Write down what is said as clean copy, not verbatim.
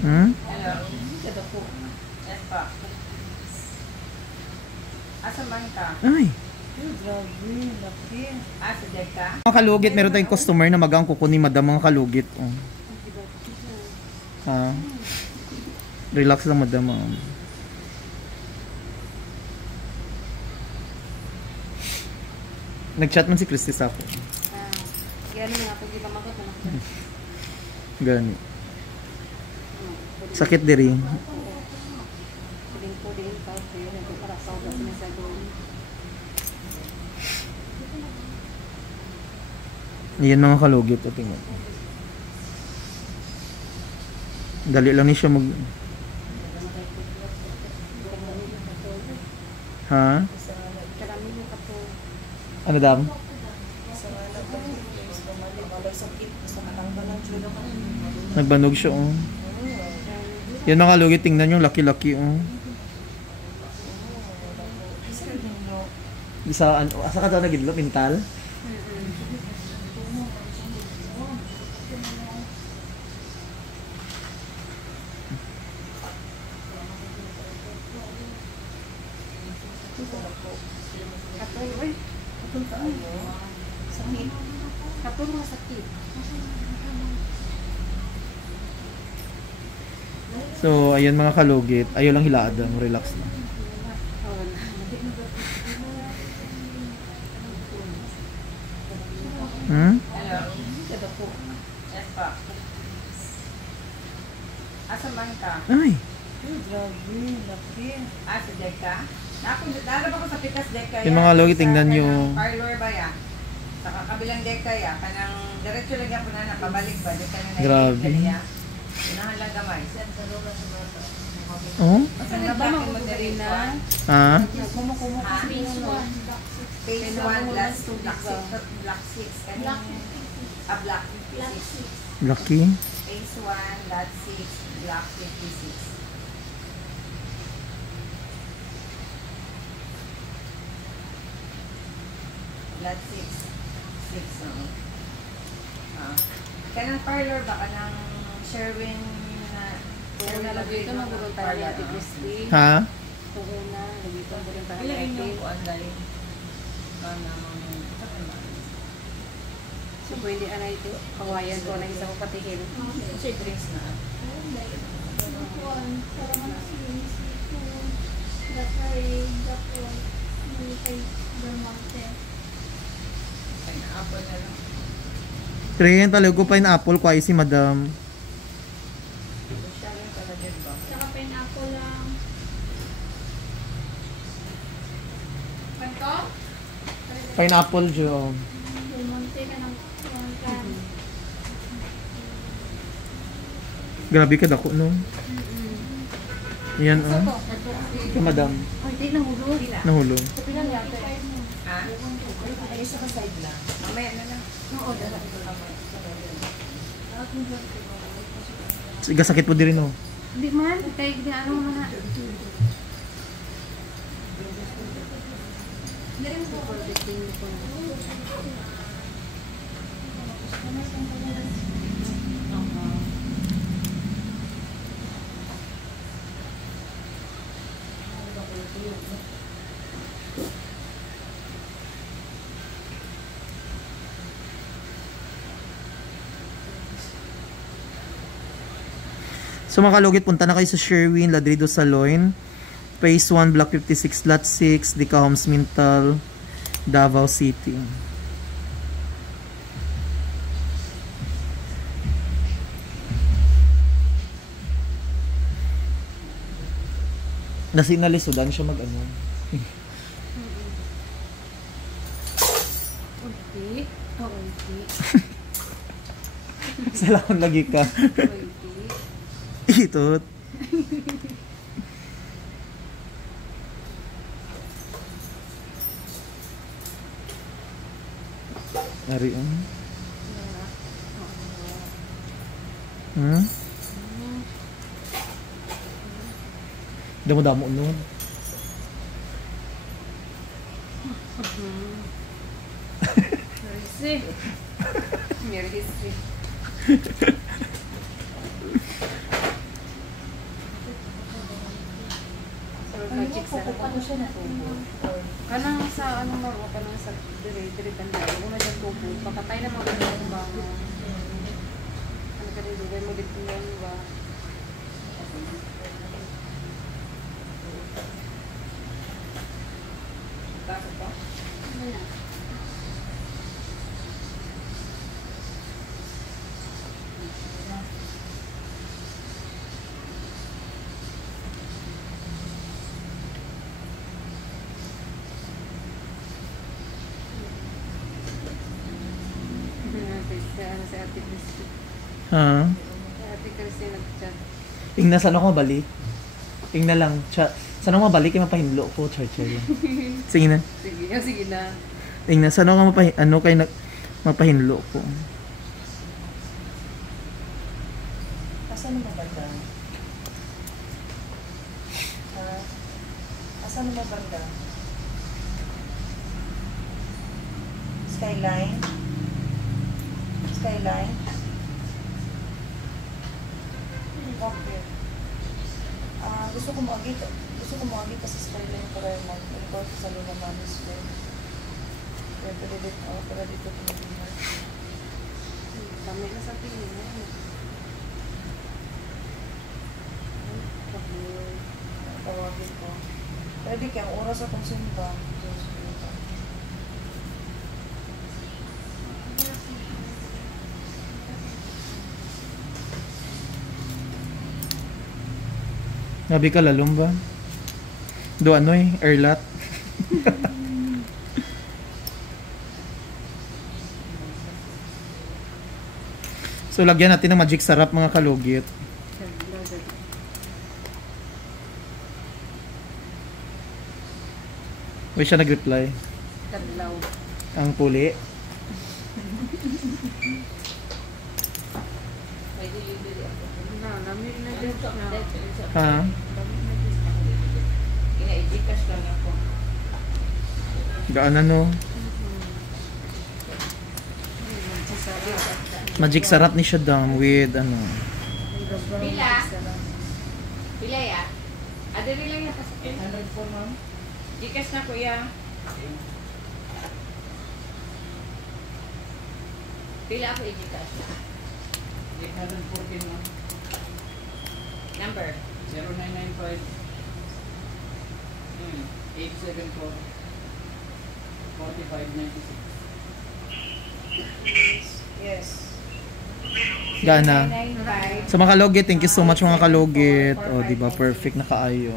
Hmm? Hello. Ito po. Yes pa. Asa man ka? Ay. Grabe, laki. Asa dyan ka? Mga kalugit, meron tayong customer na magang kukunin madam mga kalugit. Oh. Ha? Relax lang madam. Oh. Nag-chat man si Christy sa ako. Gano'n nga, pag di ba makot na nakot. Gani. Sakit diri. Puding-puding, tawag ko yun. Ito para sa ugat na sa doon. Yan mga kalugit. O tingnan. Dali lang ni siya mag... Ha? Karami yung kato. Ano dam? Nagbanog siya, oh. Yan mga kalugit, tingnan yung laki-laki, oh. Isa, asa ka daw nagidlo, pintal? Katoy, oy. Katoy ka ayo. Sakit. Katoy mga sakit. So, ayan mga kalugit. Ayaw lang hilaadang, relax na. Hmm? Hello. Ito po. Yes pa. Asa man ka? Ay. Grabe, laki. Asa dyan ka? Dala ba ko sa pitas deka ya? Yung mga kalugit, tingnan nyo. Parlor ba ya? Sa kabilang deka ya? Kanang diretso lang yan po na napabalik ba? Deka na Grabe. Unahan lang gamay. Oh? Ano ba mo diri na? Ha? Kumukumo Ha? kasi yun, no? Phase 1 last 2 black 6. Black 6. Black 6. Lucky. Phase 1 last 6 black 56. Blood 6. 6, no? Kanang parlor ba? Kanang Sherwin na... Kung nalagay ito, magulong tayo ni Ate Christy. Ha? Kung una, lagay ito, magulong tayo ni Ilan Ate. yung kuan dahil? So, pwede na ito. Kawayan ko na isang patihin. Kasi drinks na. Pineapple na lang. Tren, talaga ko pineapple ko ay si madam. Siya rin pala din ba? Saka pineapple lang. Panto? Pineapple, Jo. Monte ka ng kan. Grabe ka dako, no? Yan, oh. Ikaw, madam. Ay, di nahulog. Nahulog. Sa pinang yata. Ha? Ay, isa ka side lang. Mamaya na lang. Oo, dala. Sige, sakit po din, no? Hindi man, kaya hindi ano mo na. So mga kalugit, punta na kayo sa Sherwin, Ladrido Saloon, Phase 1, Block 56, Lot 6, Dica Homes, Mintal, Davao City. Nasinalisodan siya mag-ano. Unti. Oo, unti. Salamat lagi ka. Unti. Itot. Ari ang. Hmm? Damo-damo nun. Mercy. Mere history. So, magic sa Ano siya na tubo? kanang sa anong maro kanang sa dire tanda una dyan tubo pakatay na mga ganun ba ano ka rin dugay mo dito yan ba bakit ba? Wala. Ano sa Ate Christy Ha? sa Ate Christy nag-chat Ingna, saan ako mabalik? Ingna lang. Saan ako mabalik? Yung mapahinlo ko. Char-char lang. Sige na. sige na Ingna, saan ako mapahinlo ko? Asan mo banda? Asan mo banda? Skyline? Skyline? Okay. Gusto ko maagi kasi skyline para mag-import sa Luna Manis Square. Kaya para dito tumulungan. kami na sa tingin Tawagin ko. Pwede kaya ang oras akong simba. Nabi ka lalong ba? Do ano erlat? So lagyan natin ng magic sarap mga kalugit. Uy, siya nag-reply. kadlaw Ang puli. may delivery ako na lamig na dito na Ha? ina-i-gcash lang ako Gaan ano? Magic sarap ni siya dam with ano. Pila? Pila ya? Ada rin lang kasi 100 po ma'am. Gcash na kuya. Pila ako i-gcash? 814 ma'am. Number? 0995 874 4596. Yes. Gana. 995 Sa mga kalugit, thank you so much mga kalugit. O, di ba perfect na kaayo.